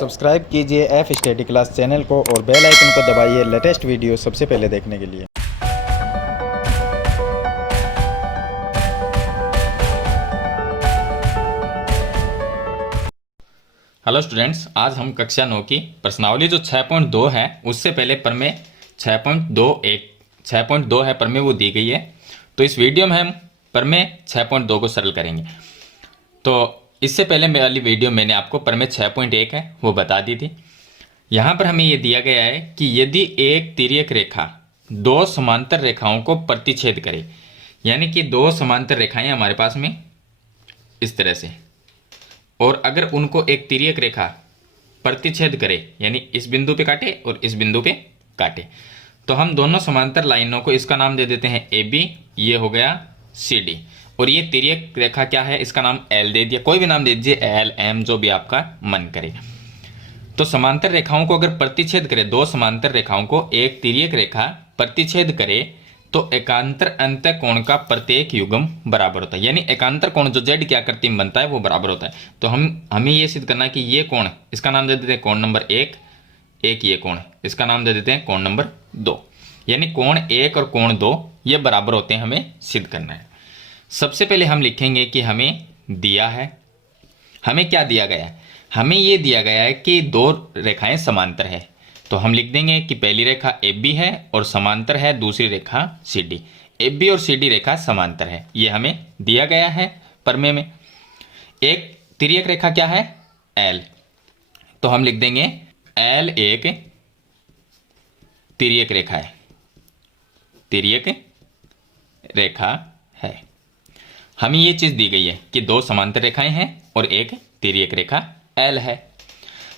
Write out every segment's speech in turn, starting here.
Subscribe कीजिए F study class channel को और बेल आइकन को दबाइए लेटेस्ट वीडियो सबसे पहले देखने के लिए। हेलो स्टूडेंट्स, आज हम कक्षा 9 की प्रश्नावली जो 6.2 है उससे पहले प्रमेय 6.2 है प्रमेय वो दी गई है। तो इस वीडियो में हम प्रमेय 6.2 को सरल करेंगे। तो इससे पहले वाली वीडियो मैंने आपको प्रमेय 6.1 है वो बता दी थी। यहाँ पर हमें ये दिया गया है कि यदि एक तिर्यक रेखा दो समांतर रेखाओं को प्रतिच्छेद करे, यानी कि दो समांतर रेखाएं हमारे पास में इस तरह से, और अगर उनको एक तिर्यक रेखा प्रतिच्छेद करे यानी इस बिंदु पे काटे और इस बिंदु पे काटे, तो हम दोनों समांतर लाइनों को इसका नाम दे देते हैं AB, ये हो गया CD, और ये तिर्यक रेखा क्या है इसका नाम L दे दिया। कोई भी नाम दे दीजिए, L M जो भी आपका मन करे। तो समांतर रेखाओं को अगर प्रतिच्छेद करे, दो समांतर रेखाओं को एक तिर्यक रेखा प्रतिच्छेद करे तो एकांतर अंतः कोण का प्रत्येक युग्म बराबर होता है, यानी एकांतर कोण जो जेड की आकृति में बनता है वो बराबर होता है। तो हमें ये सिद्ध करना है कि ये कोण, इसका नाम दे देते हैं कोण नंबर 1, ये कोण इसका नाम दे देते हैं कोण नंबर 2, यानी कोण 1 और कोण 2 ये बराबर होते हैं, हमें सिद्ध करना है। सबसे पहले हम लिखेंगे कि हमें दिया है, हमें क्या दिया गया है, हमें ये दिया गया है कि दो रेखाएं समांतर है। तो हम लिख देंगे कि पहली रेखा AB है और समांतर है दूसरी रेखा CD। AB और CD रेखा समांतर है, ये हमें दिया गया है प्रमेय में। एक तिर्यक रेखा क्या है L, तो हम लिख देंगे L एक तिर्यक रेखा है, तिर्यक रेखा है। हमें ये चीज दी गई है कि दो समांतर रेखाएं हैं और एक तिर्यक रेखा L है।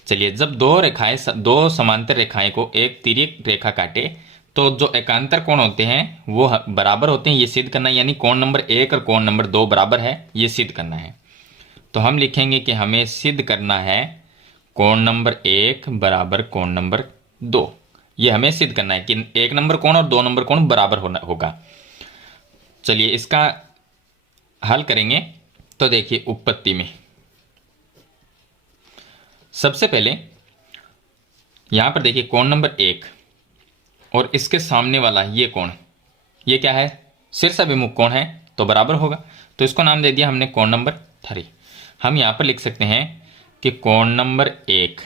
चलिए, जब दो समांतर रेखाएं को एक तिर्यक रेखा काटे तो जो एकांतर कोण होते हैं वो बराबर होते हैं, ये सिद्ध करना है, यानी कोण नंबर 1 और कोण नंबर 2 बराबर है, ये सिद्ध करना है। तो हम लिखेंगे कि हमें सिद्ध करना है कोण नंबर 1 बराबर कोण नंबर 2, ये हमें सिद्ध करना है कि 1 नंबर कोण और 2 नंबर कोण बराबर होगा। चलिए इसका हल करेंगे। तो देखिए उत्पत्ति में सबसे पहले यहां पर देखिए कोण नंबर 1 और इसके सामने वाला ये कोण, ये क्या है शीर्षाभिमुख कोण है, तो बराबर होगा। तो इसको नाम दे दिया हमने कोण नंबर 3। हम यहां पर लिख सकते हैं कि कोण नंबर 1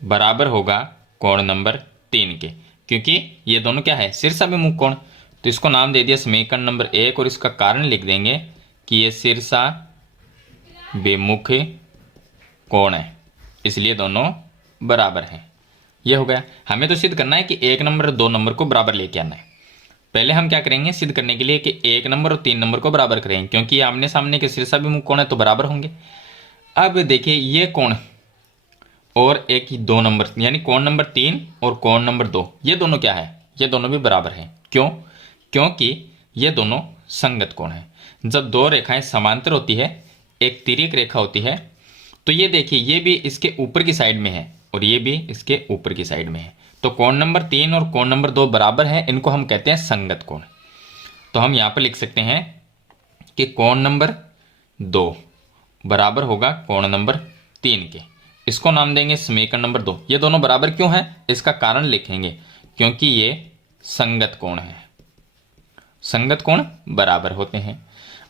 बराबर होगा कोण नंबर 3 के, क्योंकि ये दोनों क्या है शीर्षाभिमुख कोण। तो इसको नाम दे दिया समीकरण नंबर 1 और इसका कारण लिख देंगे कि ये शीर्षाभिमुख कोण है, इसलिए दोनों बराबर हैं। ये हो गया। हमें तो सिद्ध करना है कि 1 नंबर और 2 नंबर को बराबर लेके आना है। पहले हम क्या करेंगे सिद्ध करने के लिए कि 1 नंबर और 3 नंबर को बराबर करेंगे, क्योंकि ये आमने सामने के शीर्षाभिमुख कोण है तो बराबर होंगे। अब देखिए ये कोण और एक ही 2 नंबर, यानी कोण नंबर 3 और कोण नंबर 2, ये दोनों क्या है, ये दोनों भी बराबर हैं। क्यों? क्योंकि ये दोनों संगत कोण है। जब दो रेखाएं समांतर होती है, एक तिर्यक रेखा होती है, तो ये देखिए ये भी इसके ऊपर की साइड में है और ये भी इसके ऊपर की साइड में है, तो कोण नंबर 3 और कोण नंबर 2 बराबर है, इनको हम कहते हैं संगत कोण। तो हम यहां पर लिख सकते हैं कि कोण नंबर 2 बराबर होगा कोण नंबर 3 के, इसको नाम देंगे समीकरण नंबर 2। ये दोनों बराबर क्यों है इसका कारण लिखेंगे, क्योंकि ये संगत कोण है, संगत कोण बराबर होते हैं।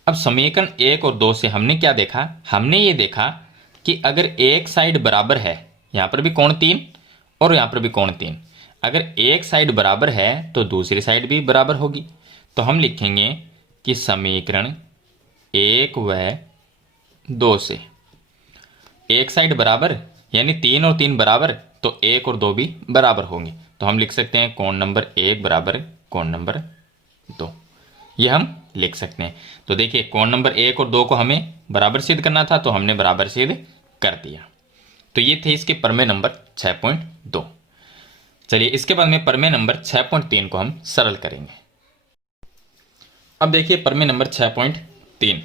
अब समीकरण 1 और 2 से हमने क्या देखा, हमने ये देखा कि अगर एक साइड बराबर है, यहां पर भी कोण 3 और यहां पर भी कोण 3, अगर एक साइड बराबर है तो दूसरी साइड भी बराबर होगी। तो हम लिखेंगे कि समीकरण 1 व 2 से एक साइड बराबर यानी 3 और 3 बराबर, तो 1 और 2 भी बराबर होंगे। तो हम लिख सकते हैं कोण नंबर 1 बराबर कोण नंबर 2, ये हम लिख सकते हैं। तो देखिए कोण नंबर 1 और 2 को हमें बराबर सिद्ध करना था, तो हमने बराबर सिद्ध कर दिया। तो ये थे इसके प्रमेय नंबर 6.2। चलिए इसके बाद में प्रमेय नंबर 6.3 को हम सरल करेंगे। अब देखिए प्रमेय नंबर 6.3,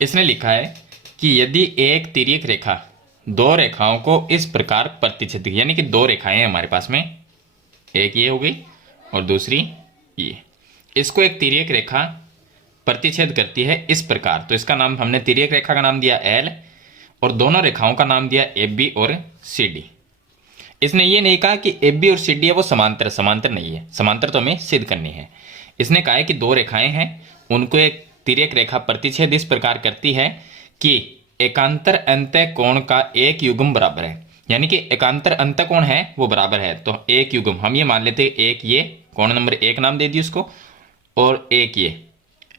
इसने लिखा है कि यदि एक तिर्यक रेखा दो रेखाओं को इस प्रकार प्रतिच्छेद, यानी कि दो रेखाएं हैं हमारे पास में, एक ये हो गई और दूसरी ये, इसको एक तिर्यक रेखा प्रतिच्छेद करती है इस प्रकार, तो इसका नाम हमने तिर्यक रेखा का नाम दिया L और दोनों रेखाओं का नाम दिया ए बी और सी डी। इसने ये नहीं कहा कि ए बी और सी डी है वो समांतर, समांतर नहीं है, समांतर तो हमें सिद्ध करनी है। इसने कहा है कि दो रेखाएं हैं, उनको एक तिर्यक रेखा प्रतिच्छेद इस प्रकार करती है कि एकांतर अंतः कोण का एक युग्म बराबर है, यानी कि एकांतर अंतः कोण है वो बराबर है। तो एक युग्म हम ये मान लेते हैं, एक ये कोण नंबर एक नाम दे दिया उसको, और एक ये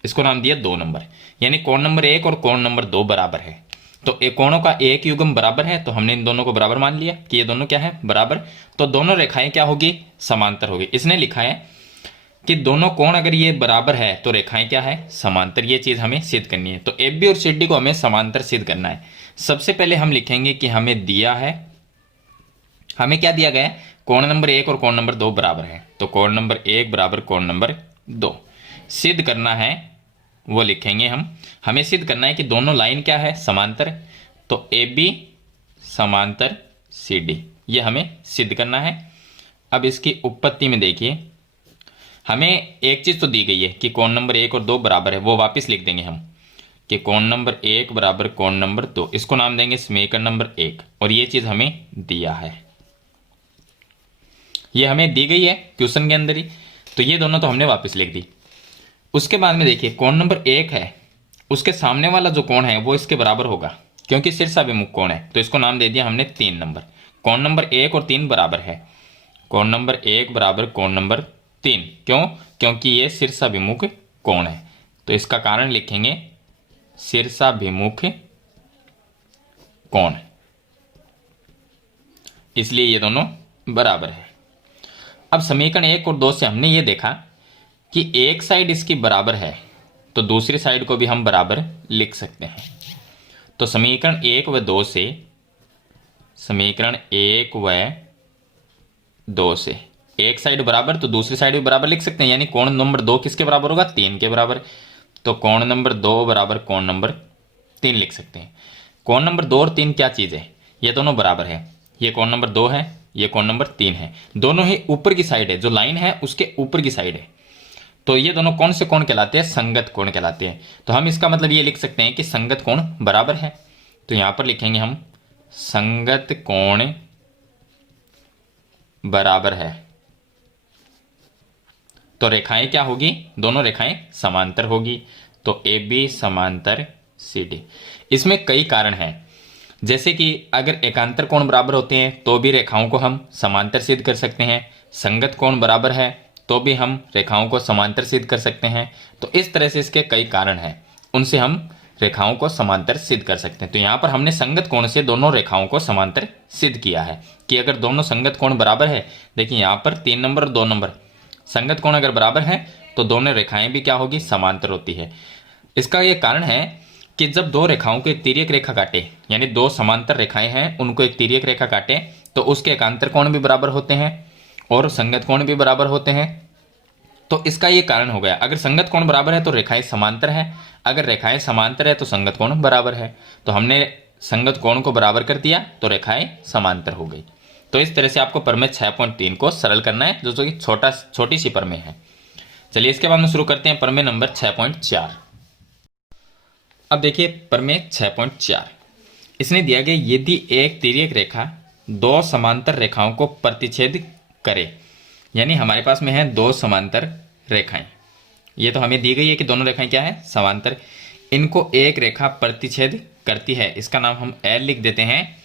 इसको नाम दिया 2 नंबर, यानी कोण नंबर 1 और कोण नंबर 2 बराबर है। तो एक कोणों का एक युग्म बराबर है, तो हमने इन दोनों को बराबर मान लिया कि ये दोनों क्या है, बराबर। तो दोनों रेखाएं क्या होगी, समांतर होगी। इसने लिखा है कि दोनों कोण अगर ये बराबर है तो रेखाएं क्या है, समांतर। ये चीज हमें सिद्ध करनी है। तो ए बी और सी डी को हमें समांतर सिद्ध करना है। सबसे पहले हम लिखेंगे कि हमें दिया है, हमें क्या दिया गया है, कोण नंबर 1 और कोण नंबर 2 बराबर है। तो कोण नंबर 1 बराबर कोण नंबर 2 सिद्ध करना है, वो लिखेंगे हम। हमें सिद्ध करना है कि दोनों लाइन क्या है, समांतर। तो ए बी समांतर सी डी, ये हमें सिद्ध करना है। अब इसकी उत्पत्ति में देखिए, हमें एक चीज तो दी गई है कि कोण नंबर 1 और 2 बराबर है, वो वापस लिख देंगे हम कि कोण नंबर 1 बराबर कोण नंबर 2, इसको नाम देंगे समीकरण नंबर 1। और ये चीज हमें दिया है, ये हमें दी गई है क्वेश्चन के अंदर ही, तो ये दोनों तो हमने वापस लिख दी। उसके बाद में देखिए कोण नंबर 1 है, उसके सामने वाला जो कोण है वो इसके बराबर होगा, क्योंकि शीर्षाभिमुख कोण है, तो इसको नाम दे दिया हमने 3 नंबर। कोण नंबर 1 और 3 बराबर है, कोण नंबर 1 बराबर कोण नंबर 3। क्यों, क्योंकि ये शीर्षाभिमुख कोण है, तो इसका कारण लिखेंगे शीर्षाभिमुख कोण, इसलिए ये दोनों बराबर है। अब समीकरण 1 और 2 से हमने ये देखा कि एक साइड इसकी बराबर है, तो दूसरी साइड को भी हम बराबर लिख सकते हैं। तो समीकरण 1 व 2 से, समीकरण 1 व 2 से एक साइड बराबर तो दूसरी साइड भी बराबर लिख सकते हैं, यानी कोण नंबर 2 किसके बराबर होगा, 3 के बराबर। तो कोण नंबर 2 बराबर कोण नंबर 3 लिख सकते हैं। कोण नंबर 2 और 3 क्या चीज़ है, ये दोनों बराबर है। ये कोण नंबर 2 है, ये कोण नंबर 3 है, दोनों ही ऊपर की साइड है, जो लाइन है उसके ऊपर की साइड है। तो ये दोनों कौन से कोण कहलाते हैं, संगत कोण कहलाते हैं। तो हम इसका मतलब ये लिख सकते हैं कि संगत कोण बराबर है। तो यहां पर लिखेंगे हम संगत कोण बराबर है। तो रेखाएं क्या होगी, दोनों रेखाएं समांतर होगी। तो ए बी समांतर सी डी। इसमें कई कारण हैं, जैसे कि अगर एकांतर कोण बराबर होते हैं तो भी रेखाओं को हम समांतर सिद्ध कर सकते हैं, संगत कोण बराबर है तो भी हम रेखाओं को समांतर सिद्ध कर सकते हैं। तो इस तरह से इसके कई कारण हैं, उनसे हम रेखाओं को समांतर सिद्ध कर सकते हैं। तो यहाँ पर हमने संगत कोण से दोनों रेखाओं को समांतर सिद्ध किया है कि अगर दोनों संगत कोण बराबर है, देखिए यहाँ पर 3 नंबर और 2 नंबर, संगत कोण अगर बराबर है तो दोनों रेखाएं भी क्या होगी, समांतर होती है। इसका ये कारण है कि जब दो रेखाओं को एक तिर्यक रेखा काटे, यानी दो समांतर रेखाएं हैं उनको एक तिर्यक रेखा काटे, तो उसके एकांतर कोण भी बराबर होते हैं और संगत कोण भी बराबर होते हैं। तो इसका ये कारण हो गया, अगर संगत कोण बराबर है तो रेखाएं समांतर है, अगर रेखाएं समांतर है तो संगत कोण बराबर है। तो हमने संगत कोण को बराबर कर दिया तो रेखाएं समांतर हो गई। तो इस तरह से आपको प्रमेय 6.3 को सरल करना है, जो कि छोटी सी प्रमेय है। चलिए इसके बाद में शुरू करते हैं प्रमेय नंबर 6.4। अब देखिए प्रमेय 6.4, इसने दिया गया यदि एक तिर्यक रेखा दो समांतर रेखाओं को प्रतिच्छेद करे, यानी हमारे पास में है दो समांतर रेखाएं, ये तो हमें दी गई है कि दोनों रेखाएं क्या है, समांतर। इनको एक रेखा प्रतिच्छेद करती है, इसका नाम हम एल लिख देते हैं,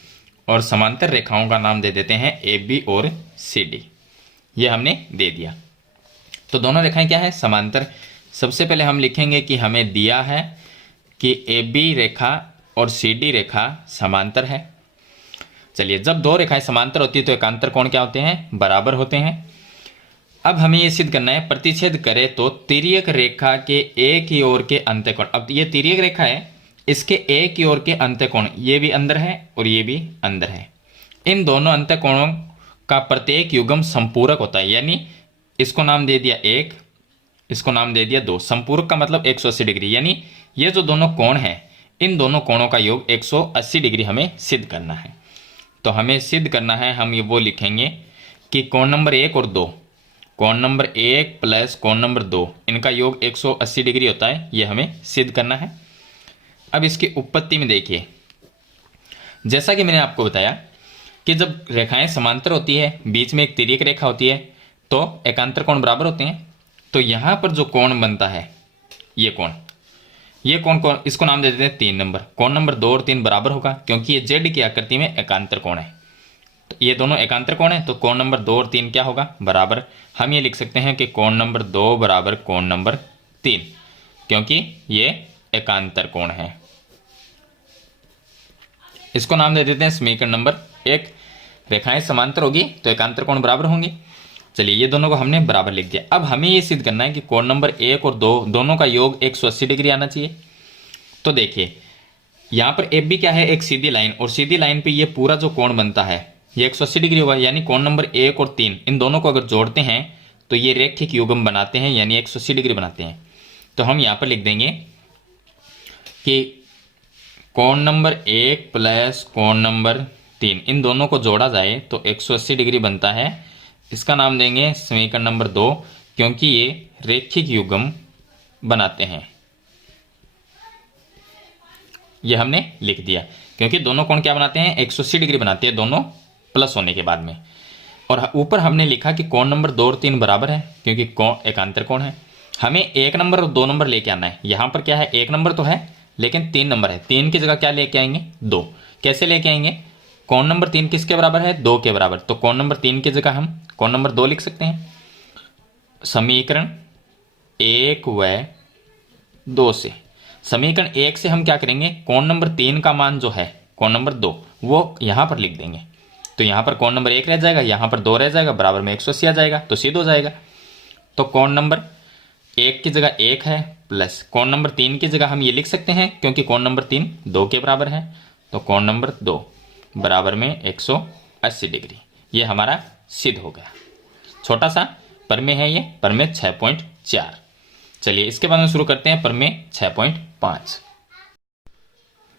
और समांतर रेखाओं का नाम दे देते हैं ए बी और सी डी। ये हमने दे दिया। तो दोनों रेखाएं क्या है, समांतर। सबसे पहले हम लिखेंगे कि हमें दिया है कि ए बी रेखा और सी डी रेखा समांतर है। चलिए, जब दो रेखाएं समांतर होती है तो एकांतर कोण क्या होते हैं, बराबर होते हैं। अब हमें यह सिद्ध करना है प्रतिच्छेद करे तो तिर्यक रेखा के एक ही ओर के अंत्यकोण, अब ये तिर्यक रेखा है, इसके एक ही ओर के अंत्यकोण, ये भी अंदर है और ये भी अंदर है। इन दोनों अंत्यकोणों का प्रत्येक युग्म संपूरक होता है, यानी इसको नाम दे दिया 1, इसको नाम दे दिया 2। संपूरक का मतलब 180 डिग्री, यानी ये जो दोनों कोण हैं इन दोनों कोणों का योग 180 डिग्री हमें सिद्ध करना है। तो हमें सिद्ध करना है, हम ये वो लिखेंगे कि कोण नंबर 1 और 2, कोण नंबर 1 प्लस कोण नंबर 2, इनका योग 180 डिग्री होता है, ये हमें सिद्ध करना है। अब इसकी उत्पत्ति में देखिए, जैसा कि मैंने आपको बताया कि जब रेखाएं समांतर होती है, बीच में एक तिर्यक रेखा होती है, तो एकांतर कोण बराबर होते हैं। तो यहाँ पर जो कोण बनता है, ये कोण इसको नाम दे देते हैं 3 नंबर। कोण नंबर 2 और 3 बराबर होगा क्योंकि ये जेड की आकृति में एकांतर कोण है। तो ये दोनों एकांतर कोण है, तो कोण नंबर 2 और 3 क्या होगा, बराबर। हम ये लिख सकते हैं कि कोण नंबर 2 बराबर कोण नंबर 3, क्योंकि ये एकांतर कोण है। इसको नाम दे देते हैं समीकरण नंबर 1। रेखाएं समांतर होगी तो एकांतर कोण बराबर होंगे। चलिए, ये दोनों को हमने बराबर लिख दिया। अब हमें ये सिद्ध करना है कि कोण नंबर 1 और 2 दोनों का योग 180 डिग्री आना चाहिए। तो देखिए, यहाँ पर AB क्या है, एक सीधी लाइन, और सीधी लाइन पे ये पूरा जो कोण बनता है ये 180 डिग्री होगा। यानी कोण नंबर 1 और 3 इन दोनों को अगर जोड़ते हैं तो ये रैखिक युग्म बनाते हैं, यानी 180 डिग्री बनाते हैं। तो हम यहाँ पर लिख देंगे कि कोण नंबर 1 प्लस कोण नंबर 3 इन दोनों को जोड़ा जाए तो 180 डिग्री बनता है। इसका नाम देंगे समीकरण नंबर 2, क्योंकि ये रैखिक युग्म बनाते हैं। ये हमने लिख दिया क्योंकि दोनों कोण क्या बनाते हैं, 180 डिग्री बनाते हैं, दोनों प्लस होने के बाद में। और ऊपर हमने लिखा कि कोण नंबर 2 और 3 बराबर है क्योंकि कोण एकांतर कोण है। हमें 1 नंबर और 2 नंबर लेके आना है। यहाँ पर क्या है, 1 नंबर तो है लेकिन 3 नंबर है। 3 की जगह क्या लेके आएंगे, 2। कैसे लेके आएंगे, कोण नंबर 3 किसके बराबर है, 2 के बराबर। तो कोण नंबर 3 की जगह हम कोण नंबर 2 लिख सकते हैं। समीकरण 1 व 2 से, समीकरण 1 से हम क्या करेंगे, कोण नंबर 3 का मान जो है कोण नंबर 2 वो यहाँ पर लिख देंगे। तो यहाँ पर कोण नंबर 1 रह जाएगा, यहाँ पर 2 रह जाएगा, बराबर में 180 आ जाएगा, तो सिद्ध हो जाएगा। तो कोण नंबर 1 की जगह 1 है, प्लस कोण नंबर 3 की जगह हम ये लिख सकते हैं क्योंकि कोण नंबर 3 2 के बराबर है। तो कोण नंबर 2 बराबर में 180 डिग्री। ये हमारा सिद्ध हो गया। छोटा सा प्रमेय है ये, प्रमेय 6.4। चलिए, इसके बाद हम शुरू करते हैं प्रमेय 6.5।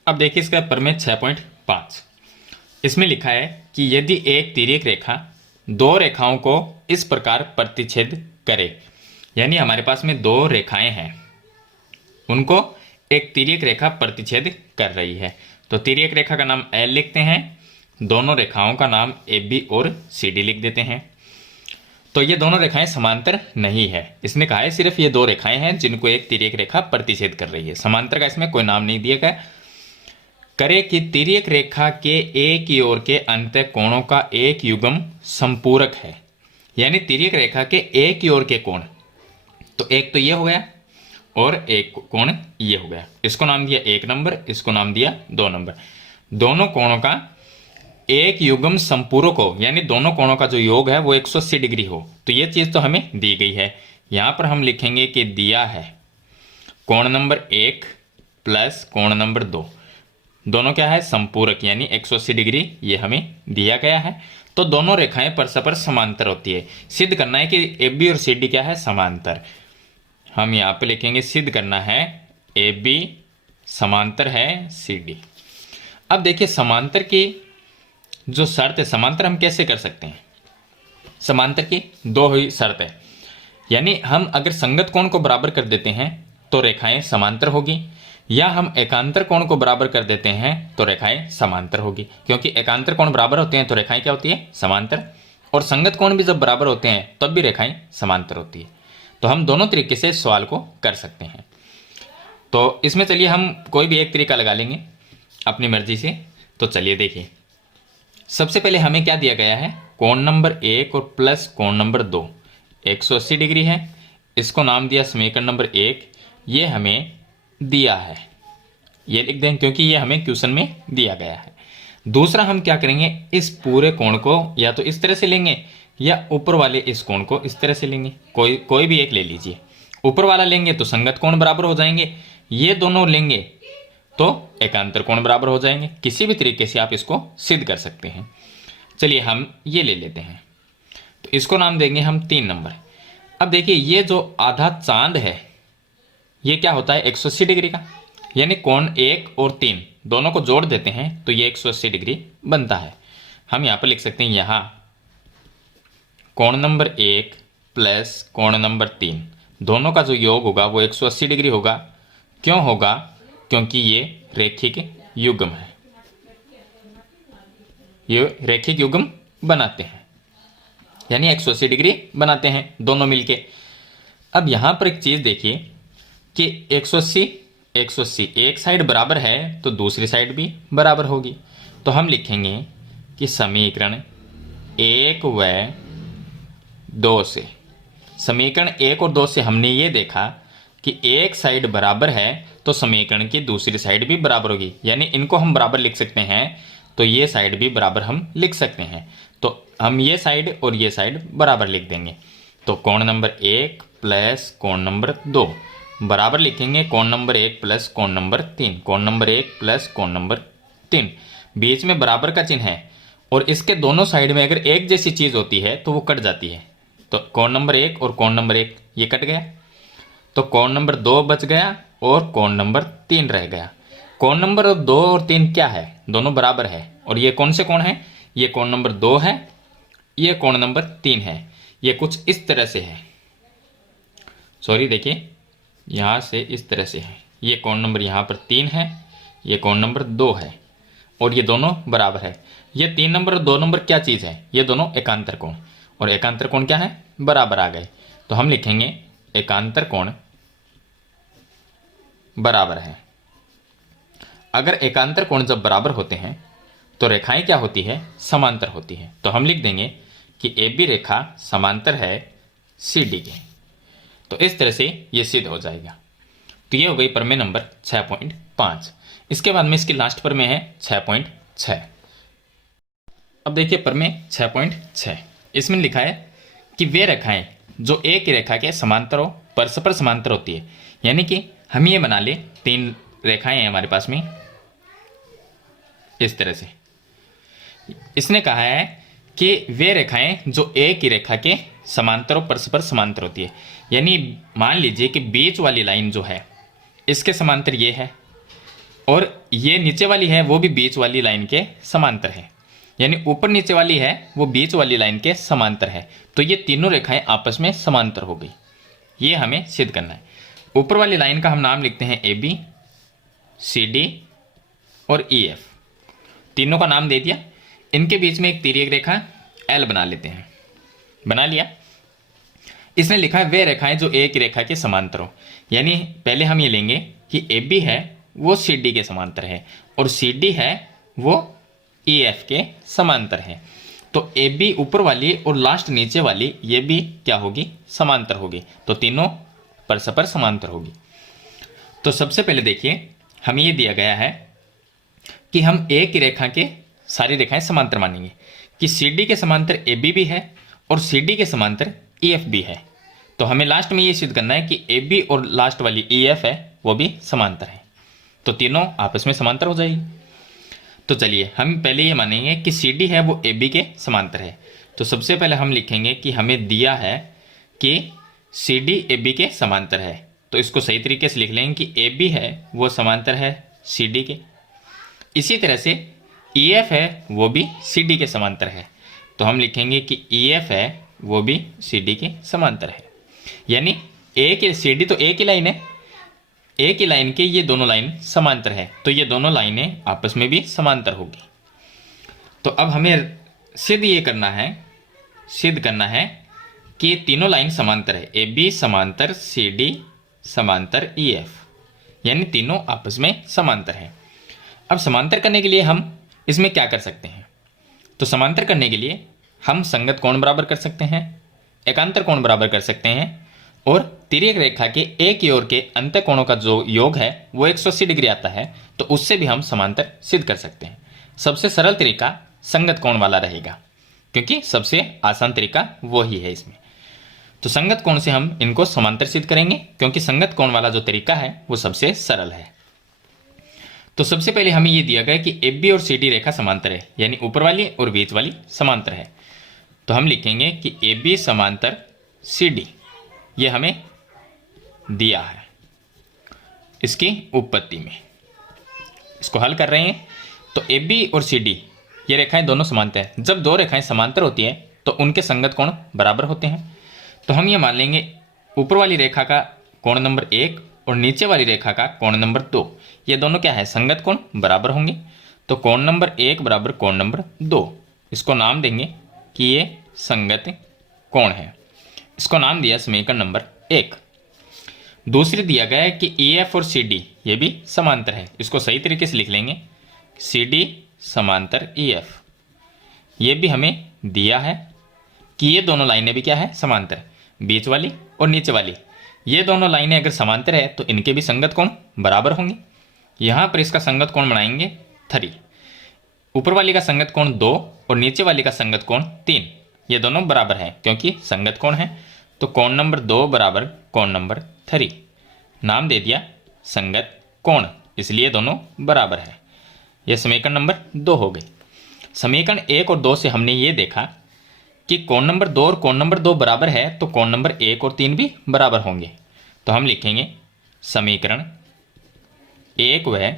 अब देखिए इसका प्रमेय 6.5। इसमें लिखा है कि यदि एक तिर्यक रेखा 2 रेखाओं को इस प्रकार प्रतिच्छेद करे, यानी हमारे पास में 2 रेखाएं हैं, उनको एक तिर्यक रेखा प्रतिच्छेद कर रही है। तो तिर्यक रेखा का नाम L लिखते हैं, दोनों रेखाओं का नाम AB और CD लिख देते हैं। तो ये दोनों रेखाएं समांतर नहीं है। इसने कहा है सिर्फ ये 2 रेखाएं हैं जिनको एक तिर्यक रेखा प्रतिच्छेद कर रही है। समांतर का इसमें कोई नाम नहीं दिया गया। करे कि तिर्यक रेखा के एक ही ओर के अंतः कोणों का एक युग्म संपूरक है, यानी तिर्यक रेखा के एक ही ओर के कोण, तो एक तो ये हो गया और एक कोण ये हो गया। इसको नाम दिया 1 नंबर, इसको नाम दिया 2 नंबर। दोनों कोणों का एक युग्म संपूरक हो, यानी दोनों कोणों का जो योग है वो 180 डिग्री हो। तो ये चीज तो हमें दी गई है। यहां पर हम लिखेंगे कि दिया है कोण नंबर 1 प्लस कोण नंबर 2, दोनों क्या है, संपूरक, यानी 180 डिग्री ये हमें दिया गया है। तो दोनों रेखाएं परस्पर समांतर होती है। सिद्ध करना है कि AB और CD क्या है, समांतर। हम यहाँ पे लिखेंगे सिद्ध करना है AB समांतर है CD। अब देखिए समांतर की जो शर्त है, समांतर हम कैसे कर सकते हैं, समांतर की 2 ही शर्त है। यानी हम अगर संगत कोण को बराबर कर देते हैं तो रेखाएं समांतर होगी, या हम एकांतर कोण को बराबर कर देते हैं तो रेखाएं समांतर होगी। क्योंकि एकांतर कोण बराबर होते हैं तो रेखाएं क्या होती है, समांतर, और संगत कोण भी जब बराबर होते हैं तब भी रेखाएं समांतर होती है। तो हम दोनों तरीके से सवाल को कर सकते हैं। तो इसमें चलिए हम कोई भी एक तरीका लगा लेंगे अपनी मर्जी से। तो चलिए देखिए, सबसे पहले हमें क्या दिया गया है, कोण नंबर 1 और प्लस कोण नंबर 2 180 डिग्री है। इसको नाम दिया समीकरण नंबर 1। ये हमें दिया है, ये लिख दें क्योंकि ये हमें क्वेश्चन में दिया गया है। दूसरा हम क्या करेंगे, इस पूरे कोण को या तो इस तरह से लेंगे या ऊपर वाले इस कोण को इस तरह से लेंगे। कोई भी एक ले लीजिए। ऊपर वाला लेंगे तो संगत कोण बराबर हो जाएंगे, ये दोनों लेंगे तो एकांतर कोण बराबर हो जाएंगे। किसी भी तरीके से आप इसको सिद्ध कर सकते हैं। चलिए हम ये ले लेते हैं, तो इसको नाम देंगे हम 3 नंबर। अब देखिए ये जो आधा चांद है ये क्या होता है, 180 डिग्री का, यानी कोण 1 और 3 दोनों को जोड़ देते हैं तो ये 180 डिग्री बनता है। हम यहाँ पर लिख सकते हैं, यहाँ कोण नंबर 1 प्लस कोण नंबर 3 दोनों का जो योग होगा वो 180 डिग्री होगा। क्यों होगा, क्योंकि ये रैखिक युग्म है। ये रेखिक युग्म बनाते हैं, यानी 180 डिग्री बनाते हैं दोनों मिलके। अब यहाँ पर एक चीज़ देखिए कि 180 180 एक साइड बराबर है तो दूसरी साइड भी बराबर होगी। तो हम लिखेंगे कि समीकरण 1 व 2 से, समीकरण 1 और 2 से हमने ये देखा कि एक साइड बराबर है तो समीकरण की दूसरी साइड भी बराबर होगी, यानी इनको हम बराबर लिख सकते हैं तो ये साइड भी बराबर हम लिख सकते हैं। तो हम ये साइड और ये साइड बराबर लिख देंगे। तो कोण नंबर 1 प्लस कोण नंबर 2 बराबर लिखेंगे कोण नंबर 1 प्लस कोण नंबर 3, कोण नंबर 1 प्लस कोण नंबर 3। बीच में बराबर का चिन्ह है और इसके दोनों साइड में अगर एक जैसी चीज़ होती है तो वो कट जाती है। तो कोण नंबर 1 और कोण नंबर 1 ये कट गया, तो कोण नंबर 2 बच गया और कोण नंबर 3 रह गया। कोण नंबर 2 और 3 क्या है? दोनों बराबर है। और ये कौन से कोण है? ये कोण नंबर 2 है, ये कोण नंबर 3 है। ये कुछ इस तरह से है, सॉरी देखिए यहाँ से इस तरह से है। ये कोण नंबर यहाँ पर 3 है, ये कोण नंबर 2 है और ये दोनों बराबर है। ये 3 नंबर और 2 नंबर क्या चीज़ है? ये दोनों एकांतर कोण, और एकांतर कोण क्या है? बराबर आ गए। तो हम लिखेंगे एकांतर कोण बराबर है। अगर एकांतर कोण जब बराबर होते हैं तो रेखाएं क्या होती है? समांतर होती है। तो हम लिख देंगे कि ए बी रेखा समांतर है सी डी के। तो इस तरह से ये सिद्ध हो जाएगा। तो ये हो गई प्रमेय नंबर 6.5। इसके बाद में इसकी लास्ट प्रमेय है 6.6। अब देखिए प्रमेय 6.6, इसमें लिखा है कि वे रेखाएं जो एक ही रेखा के समांतर हो, परस्पर समांतर होती है। यानी कि हम ये बना ले 3 रेखाएं हैं हमारे पास में इस तरह से। इसने कहा है कि वे रेखाएं जो एक ही रेखा के समांतर और परस्पर समांतर होती है। यानी मान लीजिए कि बीच वाली लाइन जो है इसके समांतर ये है और ये नीचे वाली है वो भी बीच वाली लाइन के समांतर है, यानी ऊपर नीचे वाली है वो बीच वाली लाइन के समांतर है। तो ये तीनों रेखाएं आपस में समांतर हो गई। ये हमें सिद्ध करना है। ऊपर वाली लाइन का हम नाम लिखते हैं ए बी, सी डी और ई एफ। तीनों का नाम दे दिया। इनके बीच में एक तिर्यक रेखा एल बना लेते हैं। बना लिया। इसने लिखा है वे रेखाएं जो एक रेखा के समांतर हो। यानी पहले हम ये लेंगे कि ए बी है वो सी डी के समांतर है और सी डी है वो ई एफ के समांतर है। तो ए बी ऊपर वाली और लास्ट नीचे वाली ये भी क्या होगी? समांतर होगी। तो तीनों परस्पर समांतर होगी। तो सबसे पहले देखिए हमें ये दिया गया है कि हम एक ही रेखा के सारी रेखाएं समांतर मानेंगे कि सी डी के समांतर ए बी भी है और सी डी के समांतर ई एफ भी है। तो हमें लास्ट में ये सिद्ध करना है कि ए बी और लास्ट वाली ई एफ है वो भी समांतर है। तो तीनों आपस में समांतर हो जाएगी। तो चलिए हम पहले ये मानेंगे कि सी डी है वो ए बी के समांतर है। तो सबसे पहले हम लिखेंगे कि हमें दिया है कि सी डी ए बी के समांतर है। तो इसको सही तरीके से लिख लेंगे कि ए बी है वो समांतर है सी डी के। इसी तरह से ई एफ है वो भी सी डी के समांतर है। तो हम लिखेंगे कि ई एफ है वो भी सी डी के समांतर है। यानी एक सी डी तो एक ही लाइन है, एक ही लाइन के ये दोनों लाइन समांतर है। तो ये दोनों लाइनें आपस में भी समांतर होगी। तो अब हमें सिद्ध करना है कि तीनों लाइन समांतर है। ए बी समांतर सी डी समांतर ई एफ, यानी तीनों आपस में समांतर है। अब समांतर करने के लिए हम इसमें क्या कर सकते हैं? तो समांतर करने के लिए हम संगत कोण बराबर कर सकते हैं, एकांतर कोण बराबर कर सकते हैं और तिर्यक रेखा के एक ही ओर के अंत कोणों का जो योग है वो 180 डिग्री आता है। तो उससे भी हम समांतर सिद्ध कर सकते हैं। सबसे सरल तरीका संगत कोण वाला रहेगा क्योंकि सबसे आसान तरीका वो ही है इसमें। तो संगत कोण से हम इनको समांतर सिद्ध करेंगे क्योंकि संगत कोण वाला जो तरीका है वो सबसे सरल है। तो सबसे पहले हमें ये दिया गया कि ए बी और सी डी रेखा समांतर है, यानी ऊपर वाली और बीच वाली समांतर है। तो हम लिखेंगे कि ए बी समांतर सी डी, ये हमें दिया है इसकी उत्पत्ति में। इसको हल कर रहे हैं। तो ए बी और सी डी ये रेखाएं दोनों समांतर हैं। जब दो रेखाएं समांतर होती हैं तो उनके संगत कोण बराबर होते हैं। तो हम ये मान लेंगे ऊपर वाली रेखा का कोण नंबर 1 और नीचे वाली रेखा का कोण नंबर 2, ये दोनों क्या है? संगत कोण बराबर होंगे। तो कोण नंबर 1 बराबर कोण नंबर 2, इसको नाम देंगे कि ये संगत कोण है। इसको नाम दिया समीकरण नंबर 1। दूसरी दिया गया है कि EF और CD ये भी समांतर है। इसको सही तरीके से लिख लेंगे, CD समांतर EF। ये भी हमें दिया है कि ये दोनों लाइनें भी क्या है, समांतर, बीच वाली और नीचे वाली। ये दोनों लाइनें अगर समांतर है तो इनके भी संगत कोण बराबर होंगे। यहाँ पर इसका संगत कोण बनाएंगे 3। ऊपर वाली का संगत कोण 2 और नीचे वाली का संगत कोण 3। ये दोनों बराबर है क्योंकि संगत कोण है, तो कोण नंबर 2 बराबर कोण नंबर 3। नाम दे दिया संगत कोण, इसलिए दोनों बराबर है। यह समीकरण नंबर 2 हो गई। समीकरण 1 और 2 से हमने ये देखा कि कोण नंबर 2 और कोण नंबर 2 बराबर है, तो कोण नंबर 1 और 3 भी बराबर होंगे। तो हम लिखेंगे समीकरण 1 व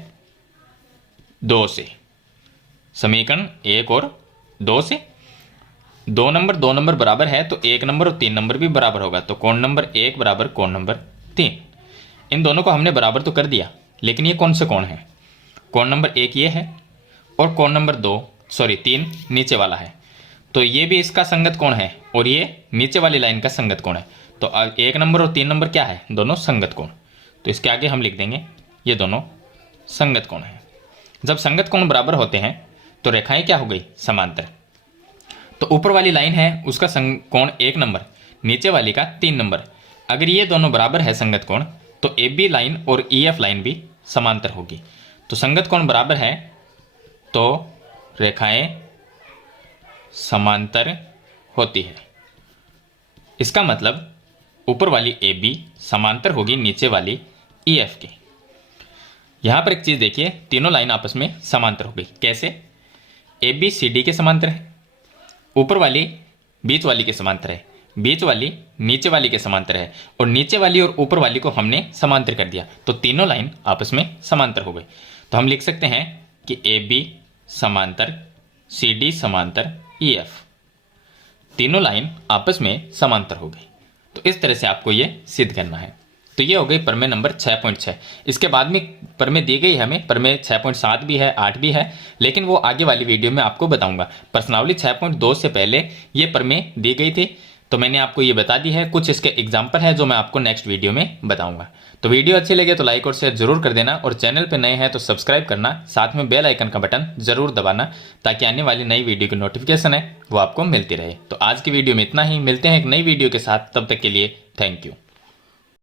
2 से, समीकरण 1 और 2 से 2 नंबर बराबर है तो 1 नंबर और 3 नंबर भी बराबर होगा। तो कोण नंबर 1 बराबर कोण नंबर 3। इन दोनों को हमने बराबर तो कर दिया, लेकिन ये कौन से कोण है? कोण नंबर 1 ये है और कोण नंबर 3 नीचे वाला है, तो ये भी इसका संगत कोण है और ये नीचे वाली लाइन का संगत कोण है। तो 1 नंबर और 3 नंबर क्या है? दोनों संगत कोण। तो इसके आगे हम लिख देंगे ये दोनों संगत कोण है। जब संगत कोण बराबर होते हैं तो रेखाएं क्या हो गई? समांतर। तो ऊपर वाली लाइन है उसका कोण 1 नंबर, नीचे वाली का 3 नंबर। अगर ये दोनों बराबर है संगत कोण, तो AB लाइन और EF लाइन भी समांतर होगी। तो संगत कोण बराबर है तो रेखाएं समांतर होती है। इसका मतलब ऊपर वाली AB समांतर होगी नीचे वाली EF की। यहां पर एक चीज देखिए, तीनों लाइन आपस में समांतर हो गई। कैसे? AB CD के समांतर है, ऊपर वाली बीच वाली के समांतर है, बीच वाली नीचे वाली के समांतर है, और नीचे वाली और ऊपर वाली को हमने समांतर कर दिया, तो तीनों लाइन आपस में समांतर हो गई। तो हम लिख सकते हैं कि AB समांतर CD समांतर EF, तीनों लाइन आपस में समांतर हो गई। तो इस तरह से आपको ये सिद्ध करना है। तो ये हो गई प्रमेय नंबर 6.6। इसके बाद में प्रमेय दी गई है हमें, प्रमेय 6.7 भी है, 8 भी है, लेकिन वो आगे वाली वीडियो में आपको बताऊंगा। प्रश्नावली 6.2 से पहले ये प्रमेय दी गई थी, तो मैंने आपको ये बता दी है। कुछ इसके एग्जाम्पल है जो मैं आपको नेक्स्ट वीडियो में बताऊंगा। तो वीडियो अच्छी लगे तो लाइक और शेयर जरूर कर देना, और चैनल पर नए हैं तो सब्सक्राइब करना, साथ में बेल आइकन का बटन जरूर दबाना, ताकि आने वाली नई वीडियो की नोटिफिकेशन है वो आपको मिलती रहे। तो आज की वीडियो में इतना ही, मिलते हैं एक नई वीडियो के साथ, तब तक के लिए थैंक यू।